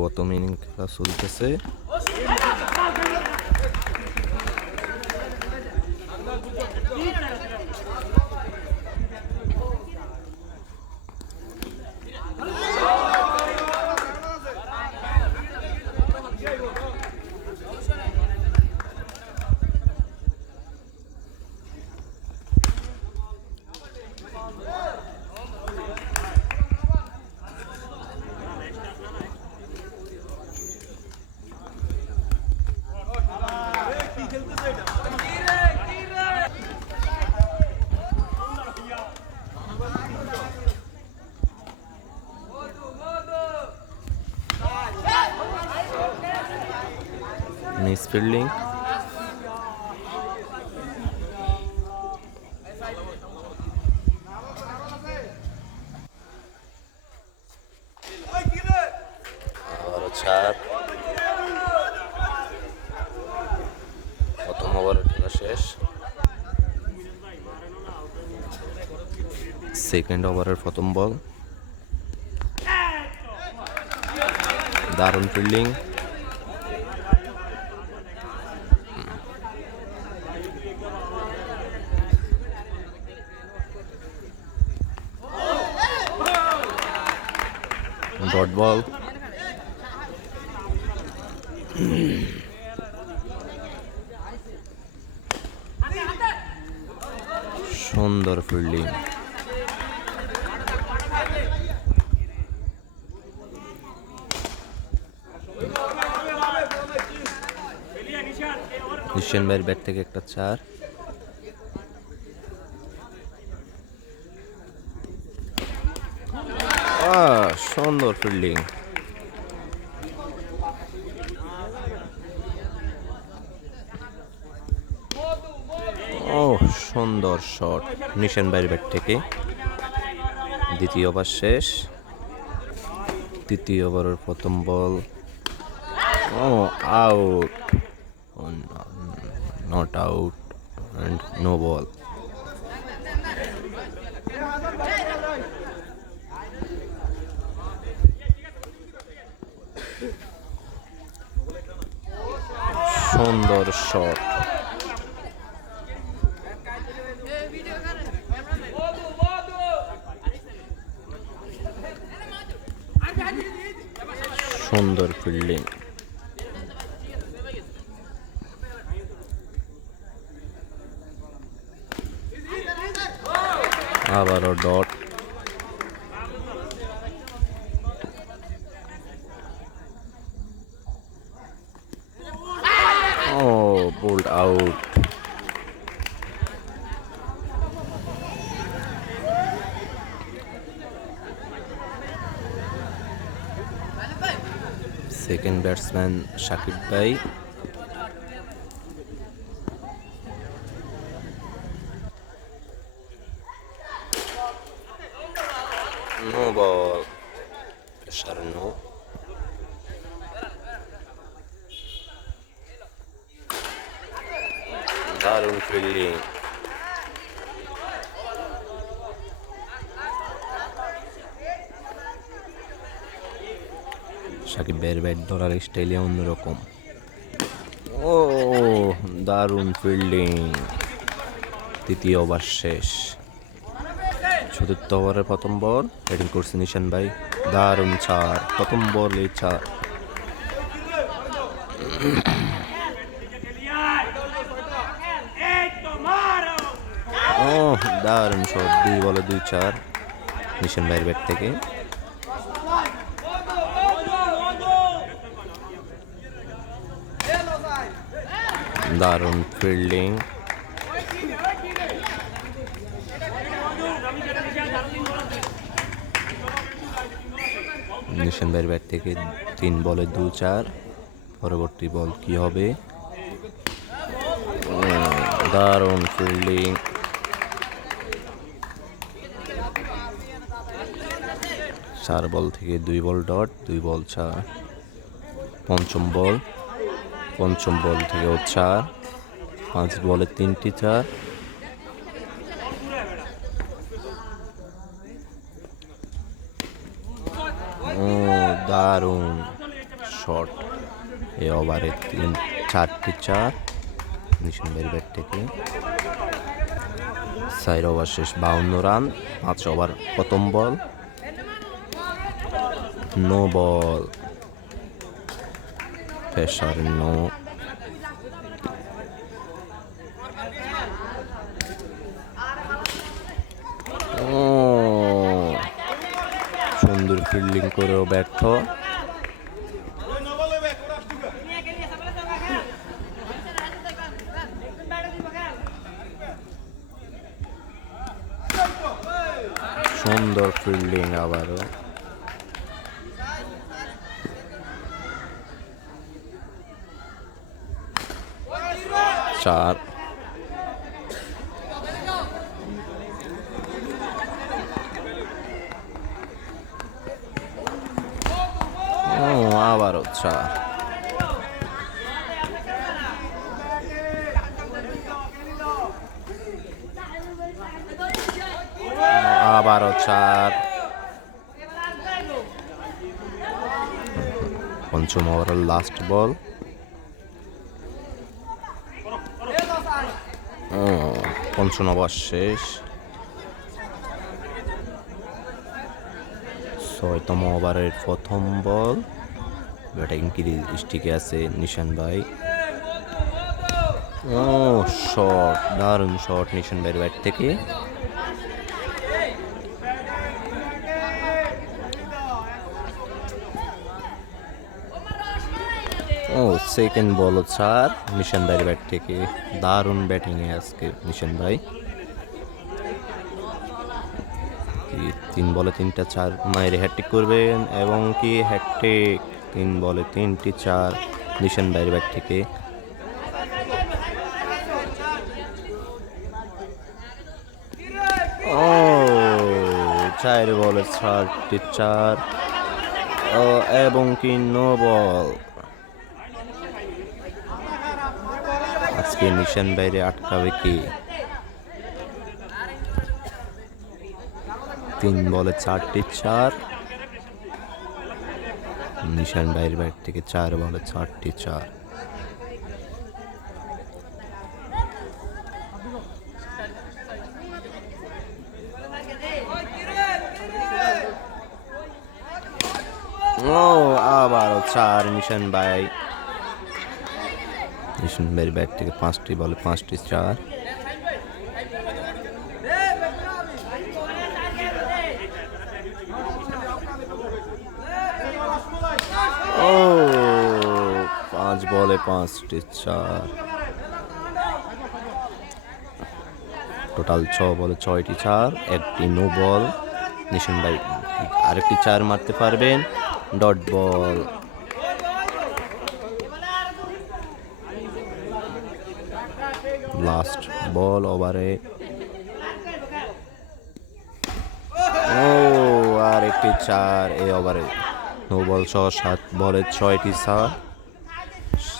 প্রথম ইনিংস খেলা চলতেছে। মিস ফিল্ডিং, আবারও চার। প্রথম ওভারের খেলা শেষ। সেকেন্ড ওভারের প্রথম বল, দারুণ ফিল্ডিং, ডট বল, সুন্দর ফিল্ডিং, নিশান ভাইয়ের ব্যাট থেকে একটা চার। সুন্দর ফিল্ডিং, সুন্দর শট নিশান ভাইয়ের ব্যাট থেকে। দ্বিতীয় ওভার শেষ। তৃতীয় ওভারের প্রথম ball, out, not out and no ball. সুন্দর শট, সুন্দর ফিল্ডিং, আবারও dot, bowled out. Second batsman Shakib ভাই। No ball, pressure no. দারুণ ফিল্ডিং, সাকিব ভাইয়ের ব্যাট ধরার স্টাইলে অন্যরকম। দারুণ ফিল্ডিং। তৃতীয় ওভার শেষ। চতুর্থ ওভারের প্রথম বল, ব্যাটিং করছে নিশান ভাই। দারুণ চার, প্রথম বলে চার। দারুণ শট, 2 বলে 2 চার নিশান ভাইয়ের ব্যাট থেকে। দারুণ ফিল্ডিং, নিশান ভাইয়ের ব্যাট থেকে 3 বলে 2 চার। পরবর্তী বল কি হবে? দারুণ ফিল্ডিং, চার বল থেকে 2 বল ডট, 2 বল চার। পঞ্চম বল থেকেও 4, 5 বলে 3টি চার। দারুণ শট। এই ওভারে 4টি চার নিশান ভাইয়ের ব্যাট থেকে। 4 ওভার শেষ, 52 রান। 5 ওভার প্রথম বল, নো বল, প্রেসার নো। সুন্দর ফিল্ডিং করেও ব্যর্থ। সুন্দর ফিল্ডিং আবারও। চার। আবারও চার। আবারও চার। পঞ্চম ওভারের লাস্ট বল। পঞ্চম ওভার শেষ। 6তম ওভারের প্রথম বল। ব্যাটিং স্টিকে আছে নিশান ভাই। শট, দারুণ শট নিশান ভাইয়ের ব্যাট থেকে। সেকেন্ড বল 4 নিশান ভাইয়ের ব্যাট থেকে। দারুণ ব্যাটিংয়ে আজকে নিশান ভাই। 3 বলে 3টা 4 মাইরে হ্যাট্রিক করবেন এবং কি হ্যাট্রিক। 3 বলে 3টি 4 নিশান ভাইয়ের ব্যাট থেকে। চার বলে 4টি 4 এবং কি নো বল। আজকে নিশান বাইরে আটকাবে কি? 3 বলে 4টি 4 নিশান বাইরের ব্যাট থেকে। 4 বলে 4টি 4। আবারও 4 নিশান ভাইয়ের ব্যাট থেকে। 5টি বলে 5টি 4। ও 5 বলে 5টি 4। টোটাল 6 বলে 6টি 4, একটি নো বল। নিশান ভাই আরেকটি 4 মারতে পারবেন। Dot ball. লাস্ট বল ওভারে। আর একটি 4 এই ওভারে। নো বল সহ 7 বলে 6টি 4।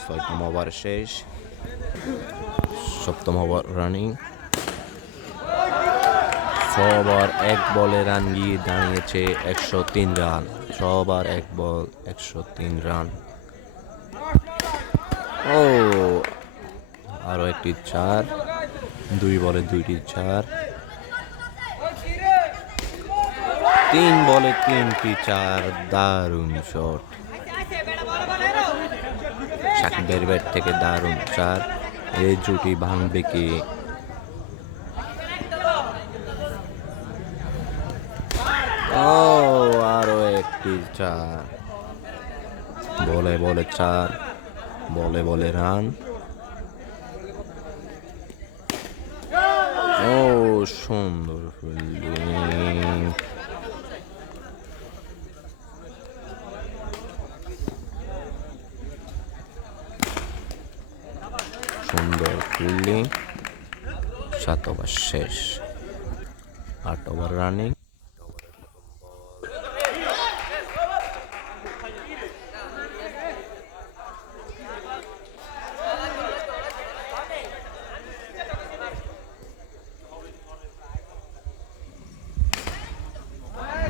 6তম ওভার শেষ। 7তম ওভার রানিং। 6 ওভার 1 বলে রান গিয়ে দাঁড়িয়েছে 103 রান। 6 ওভার 1 বল 103 রান। আরো একটি 4। 2 বলে 2টি 4। 3 বলে 3টি 4। দারুণ শট সাকিবের ব্যাট থেকে। দারুণ 4। এই জুটি ভাঙবে কি? আরো একটি 4। বলে বলে 4, বলে বলে রান। সুন্দর ফিল্ডিং। সুন্দর ফিল্ডিং। 7 ওভার শেষ। 8 ওভার রানিং।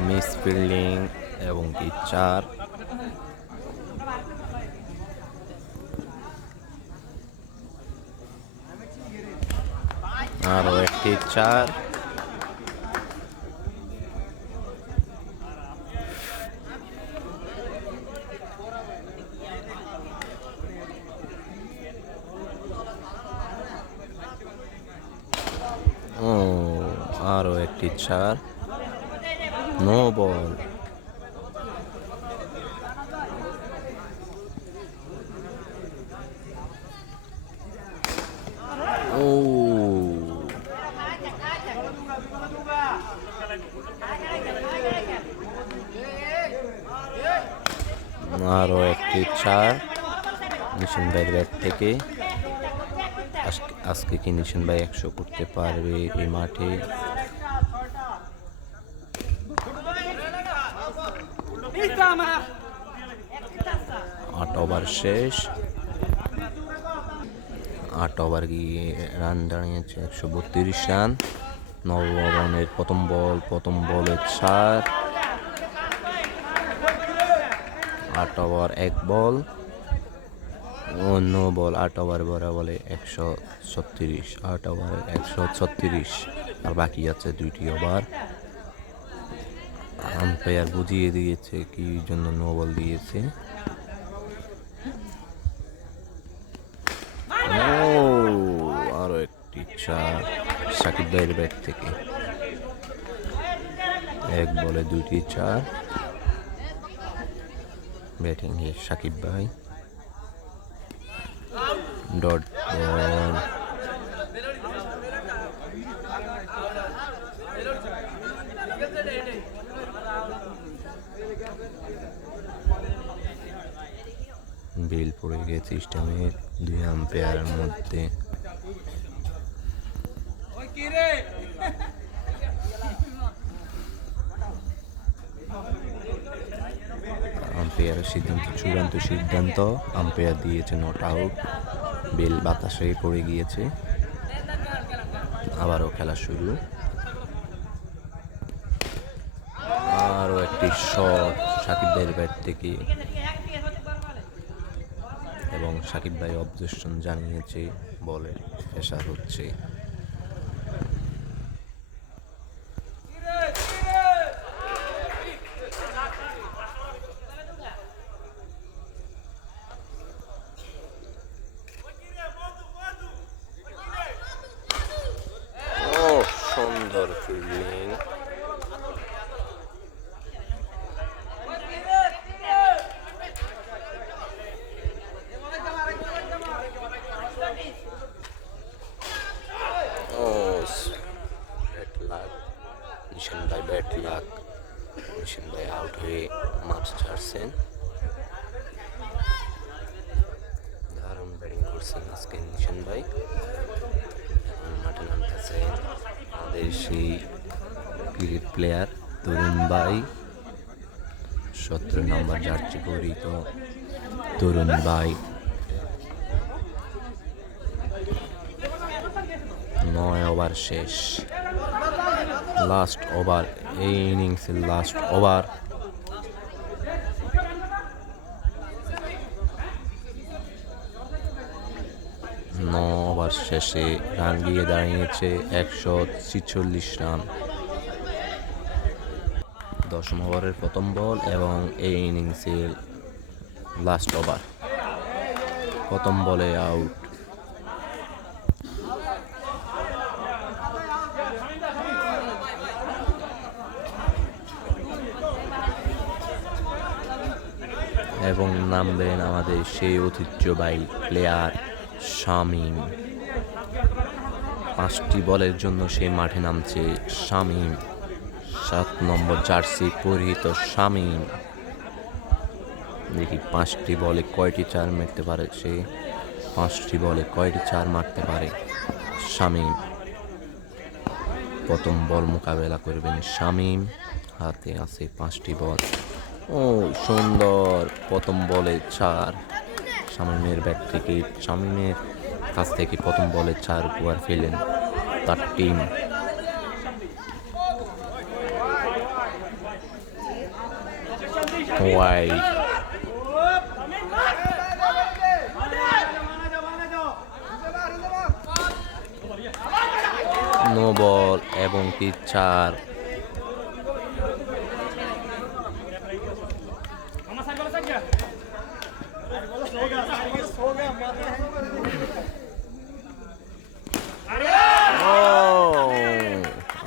মিস ফিল্ডিং এবং কি 4। আরো একটি 4। ও, আরো একটি 4। No ball. ও, আরো একটি 4 নিশান ভাইয়ের ব্যাট থেকে। আজকে কি নিশান ভাই 100 করতে পারবে এই মাঠে? 8 ওভার শেষ। 8 ওভার গিয়ে রান দাঁড়িয়েছে 132 রান। নবমের প্রথম বলে 4। 8 ওভার 1 বল নো বল। 8 ওভার বলে 136। 8 ওভারে 136 আর বাকি আছে 2টি ওভার। আম্পায়ার বুঝিয়ে দিয়েছে কি জন্য নো বল দিয়েছে। আরো একটি 4 সাকিব ভাইয়ের ব্যাট থেকে। 1 বলে 2টি 4। ব্যাটিং এ সাকিব ভাই। Dot ball. বেল পড়ে গেছে স্টাম্পের 2 আম্পায়ারের মধ্যে। আম্পায়ারের চূড়ান্ত সিদ্ধান্ত। আম্পায়ার দিয়েছে নট আউট। বেল বাতাসে পড়ে গিয়েছে। আবারও খেলা শুরু। আরও একটি শট সাকিব ভাইয়ের ব্যাট থেকে এবং সাকিব ভাই অবজেকশন জানিয়েছে, বলে প্রেসার হচ্ছে। সুন্দর ফিল্ডিং। নিশান ভাই ব্যাট লাক। নিশান ভাই আউট হয়ে মাঠ ছাড়ছেন। দারুণ ব্যাটিং করছেন আজকে নিশান ভাই। এখন মাঠে নামতেছে আমাদের সেই ক্রিকেট প্লেয়ার তরুণ ভাই। 17 নম্বর জার্সি পরিহিত তরুণ ভাই। 9 ওভার শেষ। লাস্ট ওভার, এই ইনিংসের লাস্ট ওভার। ওভার শেষে রান গিয়ে দাঁড়িয়েছে 146 রান। 10 ওভারের প্রথম বল এবং এই ইনিংসের লাস্ট ওভার। প্রথম বলে আউট। এবং নামবেন আমাদের সেই ঐতিহ্যবাহী প্লেয়ার শামীম। 5টি বলের জন্য সেই মাঠে নামছে শামীম। 7 নম্বর জার্সি পরিহিত শামীম। দেখি 5টি বলে কয়টি 4 মারতে পারে সে। 5টি বলে কয়টি 4 মারতে পারে শামীম। প্রথম বল মোকাবেলা করবেন শামীম। হাতে আছে 5টি বল। সুন্দর প্রথম বলে 4। শামীমের ব্যাট থেকে, শামীমের কাছ থেকে প্রথম বলে 4 উপহার ফেলেন তার টিম। ওয়াইড। বল এবং কি 4।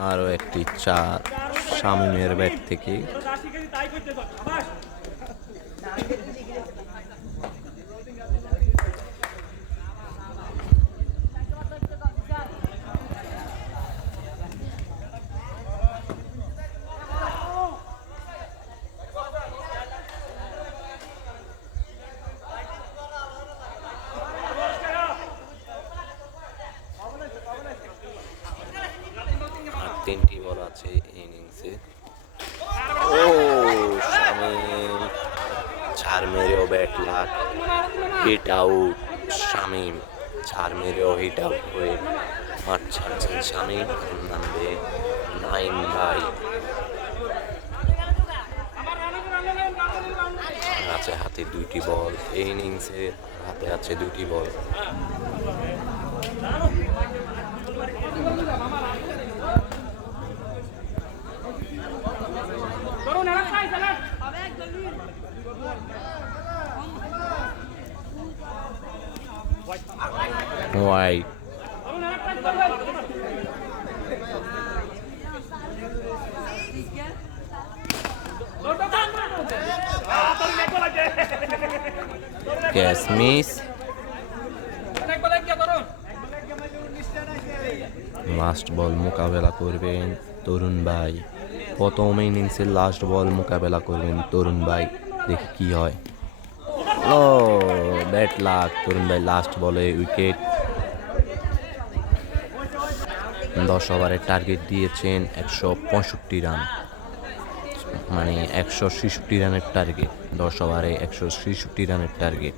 আরো একটি 4 শামীমের ব্যাট থেকে। আর 3টি বল আছে ইনিংসে। ও শামীম 4 মেরেও ব্যাট লাগ, হিট আউট। শামীম 4 মেরেও হিট আউট হয়ে মাঠ ছাড়ছেন শামীম। নামবে 9 ভাই। আছে হাতে 2টি বল এই ইনিংসে, হাতে আছে 2টি ball. White catch miss. Last ball মোকাবেলা করবেন তরুণ ভাই। প্রথম ইনিংসের লাস্ট বল মোকাবেলা করবেন তরুণ ভাই, দেখি কি হয়। ও ব্যাট লাগ, তরুণ ভাই লাস্ট বলে উইকেট। 10 ওভারের টার্গেট দিয়েছেন 165 রান, মানে 166 রানের টার্গেট। 10 ওভারে 166 রানের টার্গেট।